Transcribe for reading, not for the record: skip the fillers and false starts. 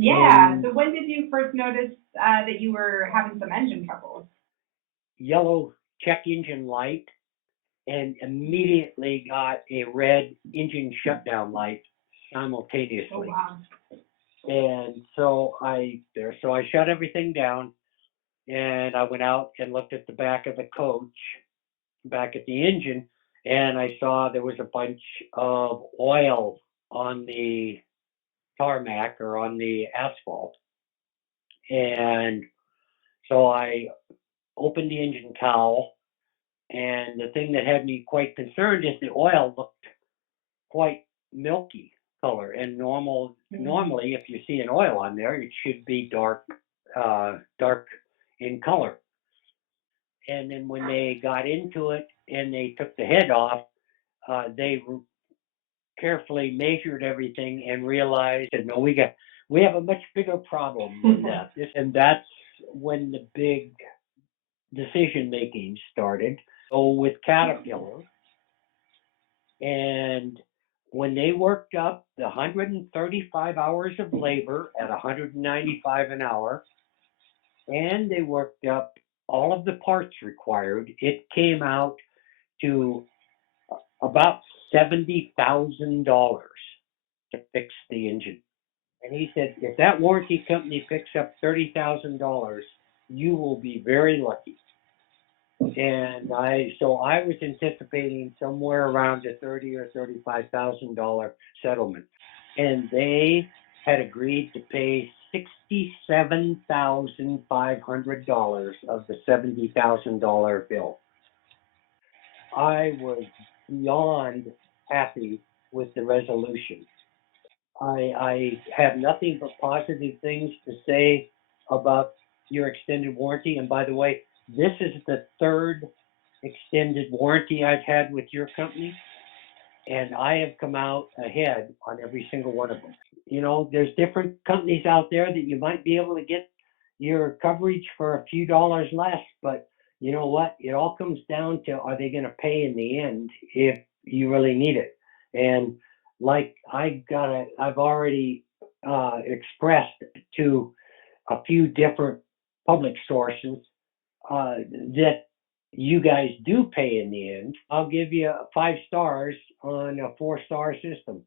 Yeah. and So when did you first notice that you were having some engine troubles? yellow check engine light, and immediately got a red engine shutdown light Oh simultaneously. wow. And so I shut everything down, and I went out and looked at the back of the coach, back at the engine, and I saw there was a bunch of oil on the tarmac or on the asphalt. And so I opened the engine cowl, and the thing that had me quite concerned is the oil looked quite milky color. And normally, if you see an oil on there, it should be dark in color. And then when they got into it and they took the head off, they carefully measured everything and realized that no, we have a much bigger problem than that. And that's when the big decision making started. So with Caterpillar, and when they worked up the 135 hours of labor at 195 an hour, and they worked up all of the parts required, it came out to about $70,000 to fix the engine. And he said, if that warranty company picks up $30,000, you will be very lucky. And I was anticipating somewhere around a $30,000 or $35,000 settlement, and they had agreed to pay $67,500 of the $70,000 bill. I was beyond happy with the resolution. I have nothing but positive things to say about your extended warranty. And by the way, this is the third extended warranty I've had with your company, and I have come out ahead on every single one of them. You know, there's different companies out there that you might be able to get your coverage for a few dollars less, but you know what? It all comes down to, are they going to pay in the end if you really need it? And like I've already expressed to a few different public sources that you guys do pay in the end. I'll give you 5 stars on a 4-star system.